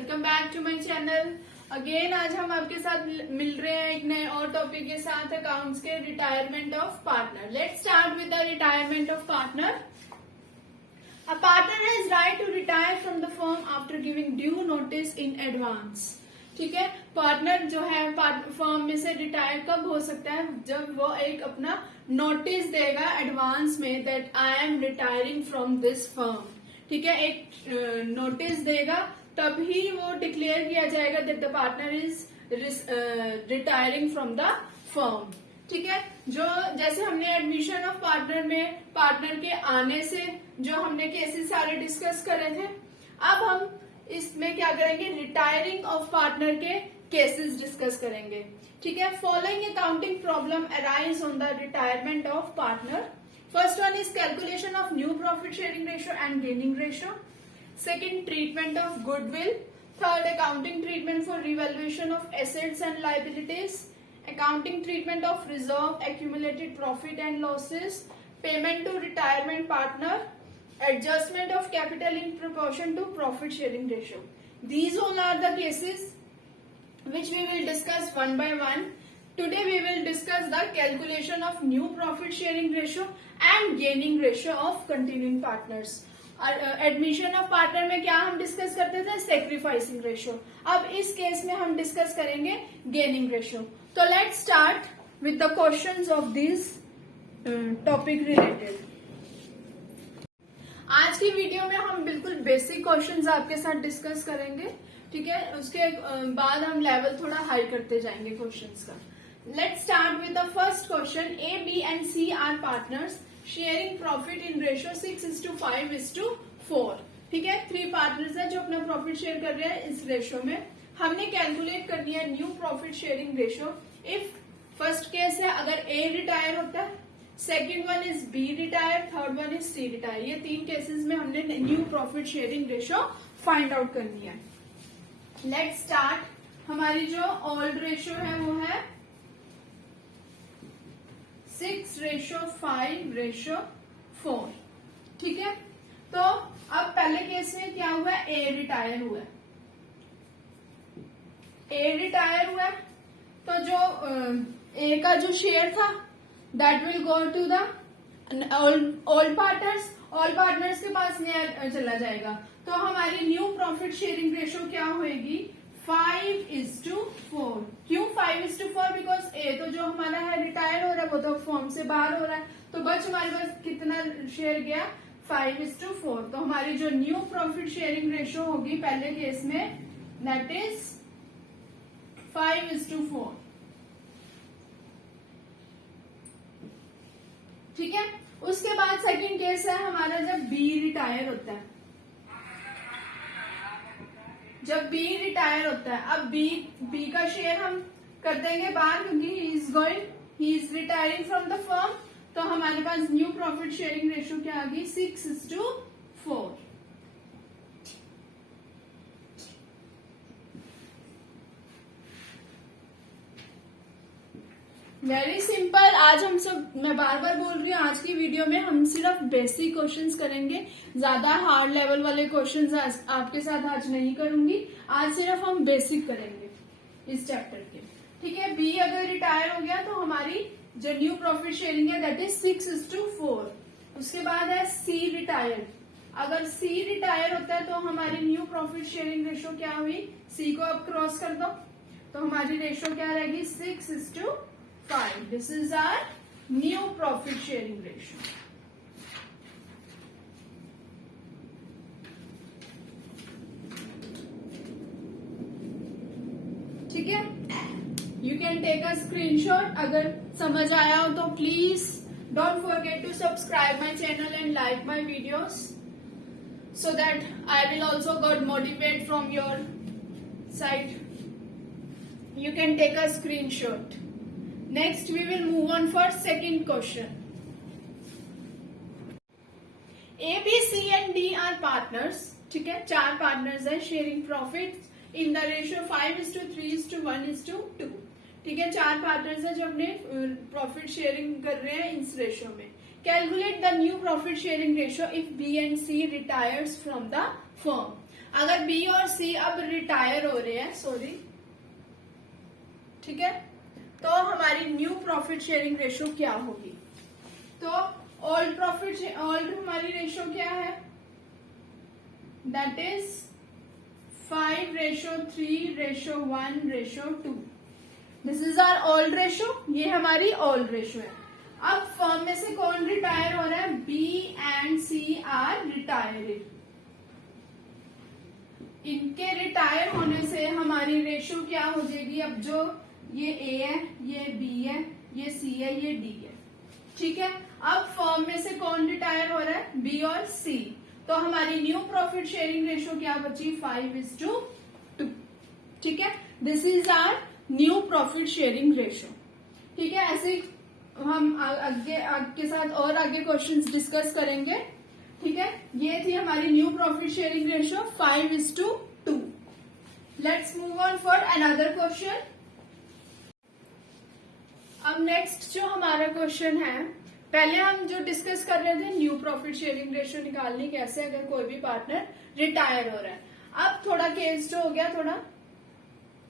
Welcome back to my channel. Again आज हम आपके साथ मिल रहे हैं एक नए और टॉपिक के साथ, अकाउंट्स के retirement of partner. Let's start with the retirement of partner. A partner has right to retire from the firm after giving due notice in advance. ठीक है, पार्टनर जो है फर्म में से रिटायर कब हो सकता है? जब वो एक अपना नोटिस देगा एडवांस में that I am retiring from this firm. ठीक है, एक नोटिस देगा तभी वो डिक्लेयर किया जाएगा that the partner is retiring from the firm. ठीक है, जो जैसे हमने एडमिशन ऑफ पार्टनर में पार्टनर के आने से जो हमने केसेस सारे डिस्कस करे थे, अब हम इसमें क्या करेंगे, रिटायरिंग ऑफ पार्टनर के केसेस डिस्कस करेंगे। ठीक है, following accounting problem arise on the retirement of partner. First one is calculation of new profit sharing ratio and gaining ratio. Second, treatment of goodwill. Third, accounting treatment for revaluation of assets and liabilities. Accounting treatment of reserve accumulated profit and losses. Payment to retirement partner. Adjustment of capital in proportion to profit sharing ratio. These all are the cases which we will discuss one by one. Today we will discuss the calculation of new profit sharing ratio and gaining ratio of continuing partners. Admission of partner में क्या हम discuss करते थे? Sacrificing ratio. अब इस case में हम discuss करेंगे गेनिंग रेशियो। तो let's start with the questions of this topic related. आज की वीडियो में हम बिल्कुल बेसिक क्वेश्चंस आपके साथ डिस्कस करेंगे। ठीक है, उसके बाद हम लेवल थोड़ा हाई करते जाएंगे क्वेश्चंस का। Let's start with the first question. A, B and C are partners sharing profit in ratio 6:5:4. ठीक है, 3 पार्टनर्स है जो अपना प्रॉफिट शेयर कर रहे हैं इस रेशियो में। हमने कैलकुलेट करनी है new profit sharing ratio. If first case है अगर A रिटायर होता है, second one is B retire, third one is C retire. ये 3 केसेस में हमने new profit sharing ratio find out करनी है। Let's start. हमारी जो ओल्ड रेशियो है वो है 6:5:4। ठीक है, तो अब पहले केस में क्या हुआ? ए रिटायर हुआ। ए रिटायर हुआ तो जो ए का जो शेयर था that will go to the all partners. All partners के पास नया चला जाएगा। तो हमारी न्यू प्रॉफिट शेयरिंग रेशियो क्या होगी? 5:4। क्यों 5:4? बिकॉज ए तो जो हमारा है रिटायर हो रहा है, वो तो फॉर्म से बाहर हो रहा है, तो बच हमारे पास कितना शेयर गया? 5:4। तो हमारी जो न्यू प्रॉफिट शेयरिंग रेशियो होगी पहले केस में दैट इज 5:4। ठीक है, उसके बाद सेकंड केस है हमारा जब बी रिटायर होता है। जब बी रिटायर होता है, अब बी का शेयर हम कर देंगे बाहर क्योंकि he is retiring from the firm. तो हमारे पास न्यू प्रॉफिट शेयरिंग रेशियो क्या आ गई? 6:4। Very simple. आज हम सब, मैं बार बार बोल रही हूँ, आज की वीडियो में हम सिर्फ बेसिक क्वेश्चंस करेंगे, ज्यादा हार्ड लेवल वाले क्वेश्चंस आपके साथ आज नहीं करूंगी। आज सिर्फ हम बेसिक करेंगे इस चैप्टर के। ठीक है, बी अगर रिटायर हो गया तो हमारी जो न्यू प्रॉफिट शेयरिंग है दैट इज 6:4। उसके बाद है सी रिटायर। अगर सी रिटायर होता है तो हमारी न्यू प्रॉफिट शेयरिंग रेशियो क्या हुई? सी को अब क्रॉस कर दो तो हमारी रेशियो क्या रहेगी? 6:5। This is our new profit sharing ratio. ठीक है, you can take a screenshot। अगर समझ आया हो तो please don't forget to subscribe my channel and like my videos so that I will also get motivated from your side. You can take a screenshot. Next we will move on for second question. A, B, C and D are partners. ठीक है, 4 partners है sharing profit in the ratio 5:3:1:2। ठीक है, 4 partners है जो अपने profit sharing कर रहे हैं इस रेशियो में। Calculate the new profit sharing ratio if B and C retires from the firm. अगर बी और सी अब रिटायर हो रहे हैं, सॉरी, ठीक है, तो हमारी न्यू प्रॉफिट शेयरिंग रेशो क्या होगी? तो ओल्ड हमारी रेशो क्या है? That is 5:3:1:2। This is our old ratio, ये हमारी ओल्ड रेशो है। अब फर्म में से कौन रिटायर हो रहा है? B and C are retiring. इनके रिटायर होने से हमारी रेशो क्या हो जाएगी? अब जो ये ए है, ये बी है, ये सी है, ये डी है, ठीक है। अब फर्म में से कौन रिटायर हो रहा है? बी और सी। तो हमारी न्यू प्रॉफिट शेयरिंग रेशो क्या बची? 5:2। ठीक है, this is our new profit sharing ratio. ठीक है, ऐसे हम आगे साथ और आगे क्वेश्चंस डिस्कस करेंगे। ठीक है, ये थी हमारी new profit sharing ratio 5:2। Let's move on for another question. अब नेक्स्ट जो हमारा क्वेश्चन है, पहले हम जो डिस्कस कर रहे थे न्यू प्रॉफिट शेयरिंग रेशियो निकालनी कैसे अगर कोई भी पार्टनर रिटायर हो रहा है। अब थोड़ा केस जो हो गया थोड़ा,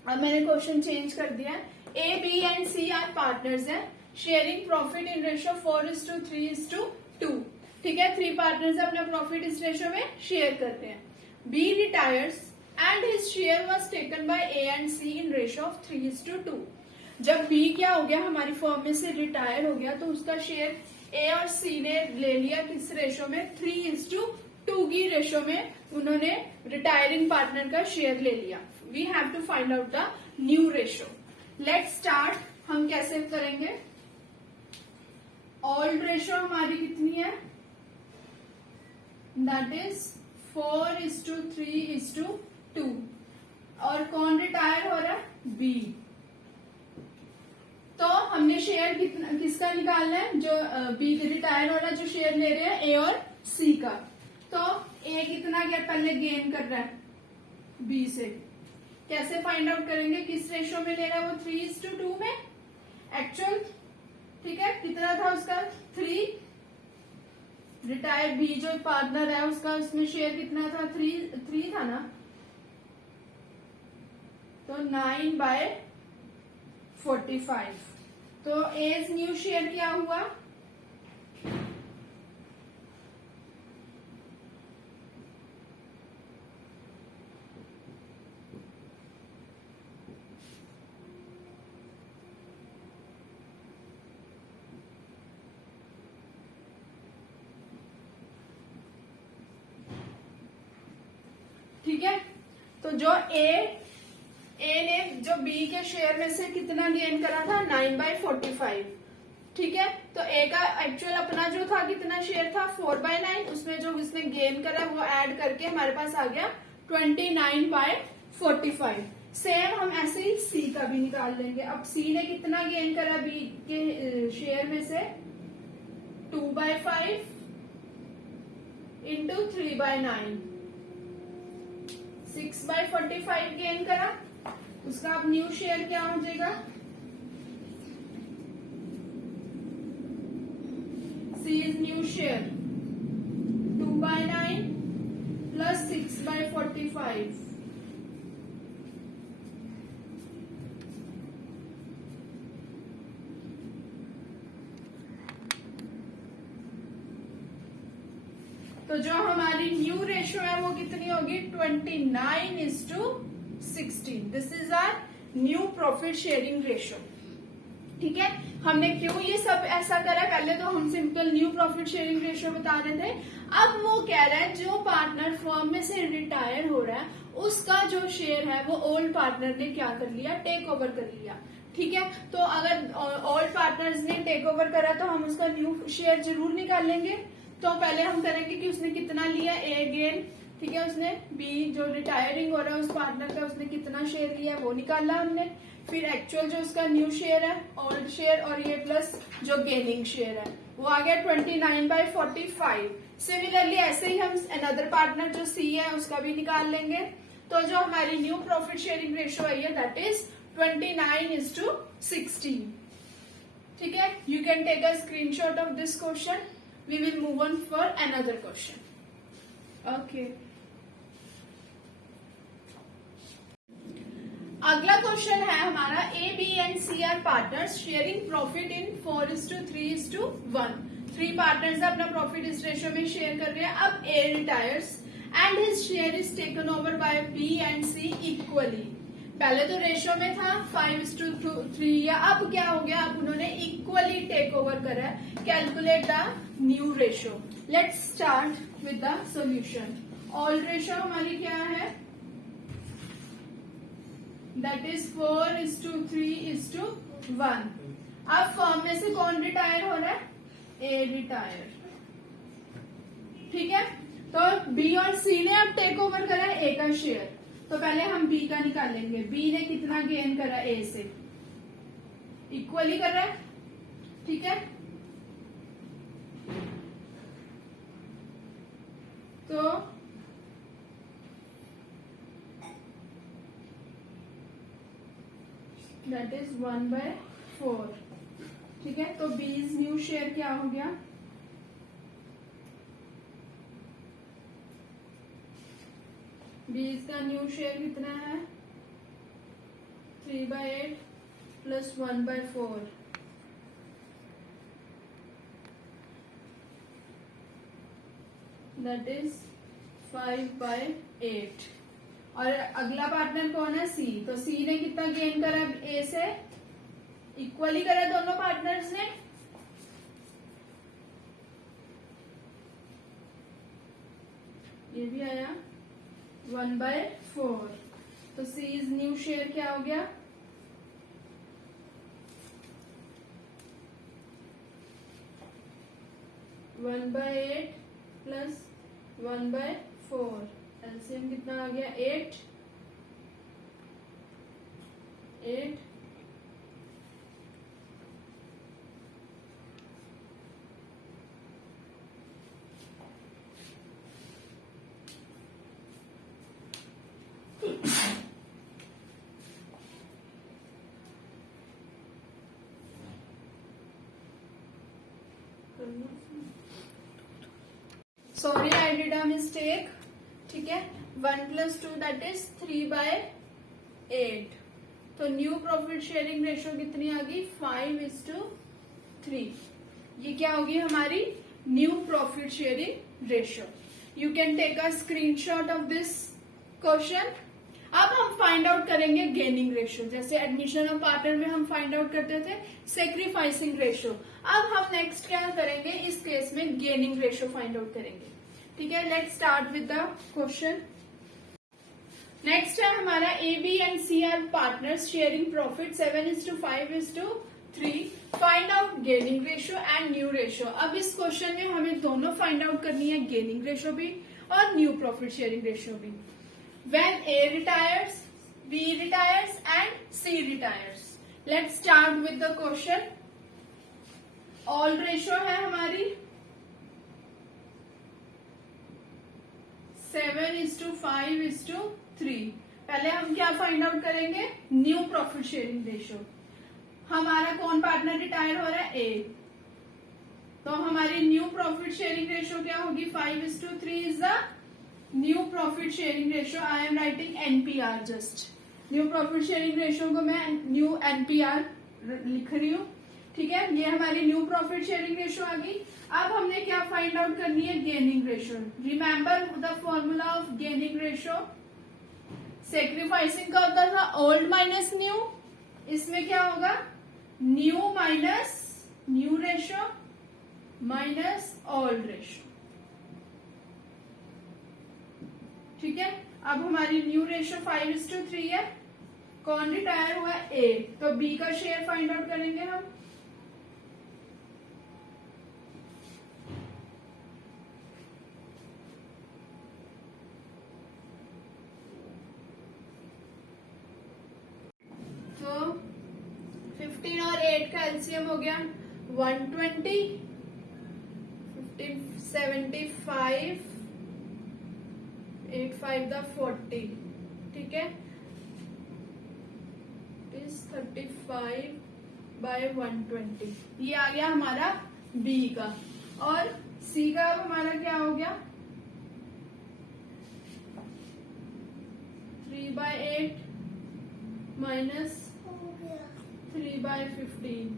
अब मैंने क्वेश्चन चेंज कर दिया है। A B and C are partners हैं, शेयरिंग प्रॉफिट इन रेशियो 4:3:2। ठीक है, 3 पार्टनर्स अपना प्रॉफिट इस रेशियो में शेयर करते हैं। B retires and his share was taken by A and C in ratio of 3:2। जब बी क्या हो गया, हमारी फर्म में से रिटायर हो गया, तो उसका शेयर ए और सी ने ले लिया किस रेशो में? 3:2 की रेशो में उन्होंने रिटायरिंग पार्टनर का शेयर ले लिया। We have to find out the new ratio. Let's start. हम कैसे करेंगे? ओल्ड रेशो हमारी कितनी है? That is 4:3:2। और कौन रिटायर हो रहा है? बी। तो हमने शेयर किसका निकालना है? जो बी रिटायर हो रहा है, जो शेयर ले रहे हैं ए और सी का। तो ए कितना क्या पहले गेन कर रहा है बी से? कैसे फाइंड आउट करेंगे? किस रेशो में ले रहा है वो? 3:2 में एक्चुअल। ठीक है, कितना था उसका? 3। रिटायर बी जो पार्टनर है उसका, उसमें शेयर कितना था? 3 था ना, तो 9/45। तो एज न्यू शेयर क्या हुआ? ठीक है, तो जो ए ने जो बी के शेयर में से कितना गेन करा था? 9/45। ठीक है, तो ए का एक्चुअल अपना जो था कितना शेयर था? 4/9। उसमें जो इसने गेन करा वो ऐड करके हमारे पास आ गया 29/45। सेम हम ऐसे ही सी का भी निकाल लेंगे। अब सी ने कितना गेन करा बी के शेयर में से? 2/5 इंटू 3/9, 6/45 गेन करा। उसका अब न्यू शेयर क्या हो जाएगा? सी इज न्यू शेयर 2/9 प्लस 6/45। तो जो हमारी न्यू रेशियो है वो कितनी होगी? 29:16। This is our new profit sharing ratio. ठीक है, हमने क्यों ये सब ऐसा करा? पहले तो हम simple new profit sharing ratio बता रहे थे। अब वो कह रहा है जो पार्टनर फर्म में से रिटायर हो रहा है उसका जो शेयर है वो ओल्ड पार्टनर ने क्या कर लिया? टेक ओवर कर लिया। ठीक है, तो अगर ओल्ड पार्टनर्स ने टेक ओवर करा तो हम उसका न्यू शेयर जरूर निकालेंगे। तो पहले हम करेंगे कि उसने कितना लिया? ए गेन। ठीक है, उसने बी जो रिटायरिंग हो रहा है उस पार्टनर का उसने कितना शेयर लिया वो निकाला हमने। फिर एक्चुअल जो उसका न्यू शेयर है, ओल्ड शेयर, और ये प्लस जो गेनिंग शेयर है वो आ गया 29/45। सिमिलरली ऐसे ही हम अनदर पार्टनर जो सी है उसका भी निकाल लेंगे। तो जो हमारी न्यू प्रॉफिट शेयरिंग रेशियो है दैट इज 29:16। ठीक है, you can take a screenshot of this question. We will move on for another question. Okay. अगला क्वेश्चन है हमारा, A B and C are partners sharing profit in 4:3:1। 3 partners अपना profit इस ratio में share कर रहे हैं। अब A retires and his share is taken over by B and C equally. पहले तो रेशियो में था 5:3 या अब क्या हो गया, अब उन्होंने इक्वली टेक ओवर करा है। Calculate the new ratio. Let's start with the solution. Old ratio हमारी क्या है, दैट इज 4:3:1। अब फर्म में से कौन रिटायर हो रहा है, ए रिटायर। ठीक है, तो बी और सी ने अब टेक ओवर करा है ए का शेयर, तो पहले हम बी का निकालेंगे। बी ने कितना गेन करा ए से, इक्वली कर रहा है। ठीक है, तो दैट इज 1/4। ठीक है, तो बीज न्यू शेयर क्या हो गया, बीज का न्यू शेयर कितना है, 3/8 प्लस 1/4। That is 5/8। और अगला पार्टनर कौन है, सी। तो सी ने कितना गेन करा ए से, इक्वली करा दोनों पार्टनर्स ने। ये भी आया 1/4। तो सी इज न्यू शेयर क्या हो गया, वन बाय 8 प्लस 1/4। एलसीएम कितना आ गया, 8। Sorry I did a mistake. ठीक है, 1 + 2 दैट इज 3/8। तो न्यू प्रॉफिट शेयरिंग रेशियो कितनी आ गई, 5:3। ये क्या होगी हमारी new profit sharing ratio. You can take a screenshot of this question. अब हम फाइंड आउट करेंगे गेनिंग रेशियो, जैसे एडमिशन ऑफ पार्टनर में हम फाइंड आउट करते थे सेक्रीफाइसिंग रेशियो। अब हम नेक्स्ट क्या करेंगे, इस केस में गेनिंग रेशियो फाइंड आउट करेंगे। ठीक है, let's start with the question. Next है हमारा, A B and C are partners sharing profit 7:5:3। Find out gaining ratio and new ratio. अब इस क्वेश्चन में हमें दोनों फाइंड आउट करनी है, गेनिंग रेशियो भी और न्यू प्रॉफिट शेयरिंग रेशियो भी। When A retires, B retires and C retires. Let's start with the question. All ratio है हमारी 7:5:3। पहले हम क्या फाइंड आउट करेंगे, न्यू प्रॉफिट शेयरिंग रेशियो। हमारा कौन पार्टनर रिटायर हो रहा है, ए। तो हमारी न्यू प्रॉफिट शेयरिंग रेशियो क्या होगी, 5:3 is the new profit sharing ratio. I am writing NPR just. New profit sharing ratio को मैं न्यू एनपीआर लिख रही हूँ। ठीक है, ये हमारी न्यू प्रॉफिट शेयरिंग रेशियो आ गई। अब हमने क्या फाइंड आउट करनी है, gaining ratio. Remember the formula of gaining ratio, sacrificing का होता था ओल्ड माइनस न्यू। इसमें क्या होगा, new minus new ratio minus old ratio. ठीक है, अब हमारी न्यू रेशियो 5:3 है। कौन रिटायर हुआ, ए। तो बी का शेयर फाइंड आउट करेंगे हम। तो 15 और 8 का एलसीएम हो गया 120। 15 75 8 5 40। ठीक है, इज 35/120। ये आ गया हमारा बी का। और सी का अब हमारा क्या हो गया, 3/8 माइनस 3/15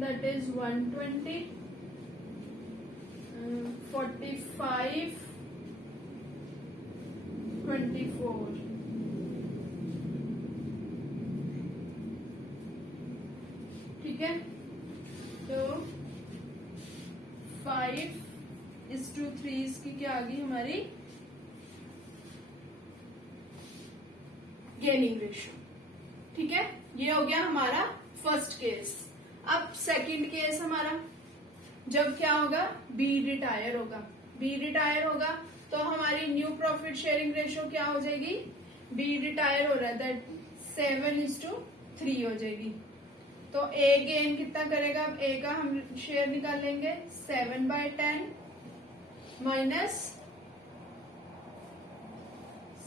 that is 120 45 24 ठीक है। तो 5:3 इसकी क्या आ गई हमारी गेनिंग रेशियो। ठीक है, ये हो गया हमारा फर्स्ट केस। अब सेकंड केस हमारा, जब क्या होगा, बी रिटायर होगा। बी रिटायर होगा तो हमारी न्यू प्रॉफिट शेयरिंग रेशियो क्या हो जाएगी, बी रिटायर हो रहा है दैट 7:3 हो जाएगी। तो ए गेन कितना करेगा, अब ए का हम शेयर निकाल लेंगे 7/10 माइनस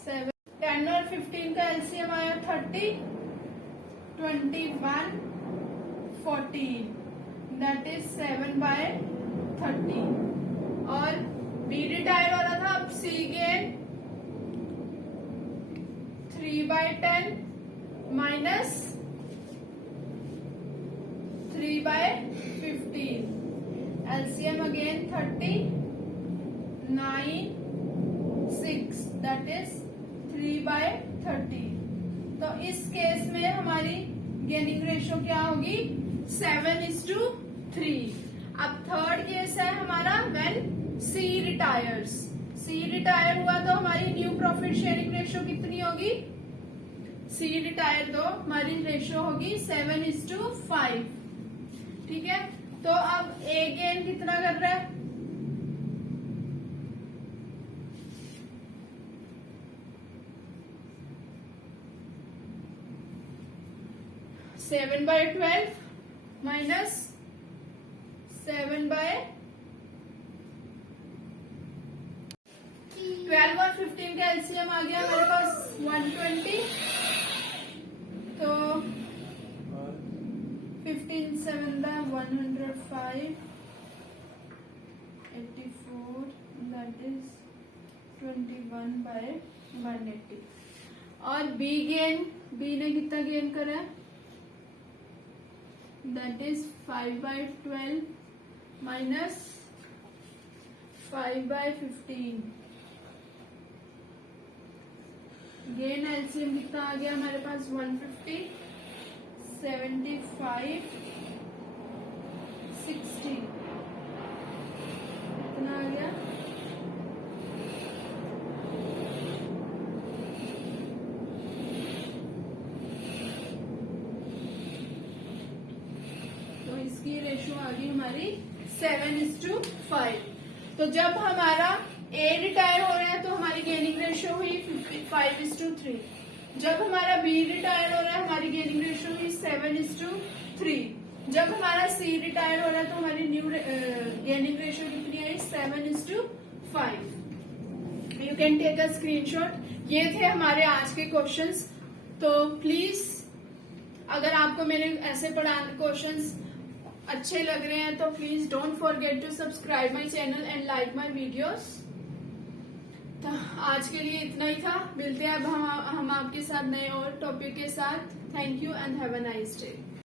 7, 10 और 15 का एलसीएम आया 30, 21, 14 दैट इज 7/30। और बी रिटायर हो रहा था, अब C gain 3/10 minus 3/15 LCM again 30, 9, 6 that is 3/30। तो इस केस में हमारी गेनिंग रेशियो क्या होगी, 7:3। अब थर्ड केस है हमारा when C retires. C retire हुआ तो हमारी न्यू प्रॉफिट शेयरिंग रेशियो कितनी होगी, सी रिटायर तो हमारी रेशियो होगी 7:5। ठीक है, तो अब ए गेन कितना कर रहा है, 7/12 माइनस 7/12 और 15 का एलसीएम आ गया मेरे पास 120। तो 15 7/105 84 दैट इज 21/180। और बी गेन, बी ने कितना गेन करा है, that is 5/12 minus 5/15। Gain LCM कितना आ गया हमारे पास 150, 75, 60 कितना आ गया, तो इसकी रेशियो आ गई हमारी 7:5। तो जब हमारा ए रिटायर हो रहा है तो हमारी गेनिंग रेशियो हुई 5:3। जब हमारा बी रिटायर हो रहा है हमारी गेनिंग रेशियो हुई 7:3। जब हमारा सी रिटायर हो रहा है तो हमारी न्यू गेनिंग रेशियो कितनी आई, 7:5। You can take a screenshot. ये थे हमारे आज के क्वेश्चंस। तो प्लीज अगर आपको मेरे ऐसे पढ़ाने क्वेश्चंस अच्छे लग रहे हैं तो please don't forget to subscribe my channel and like my videos. तो आज के लिए इतना ही था, मिलते हैं अब हम आपके साथ नए और टॉपिक के साथ। Thank you and have a nice day.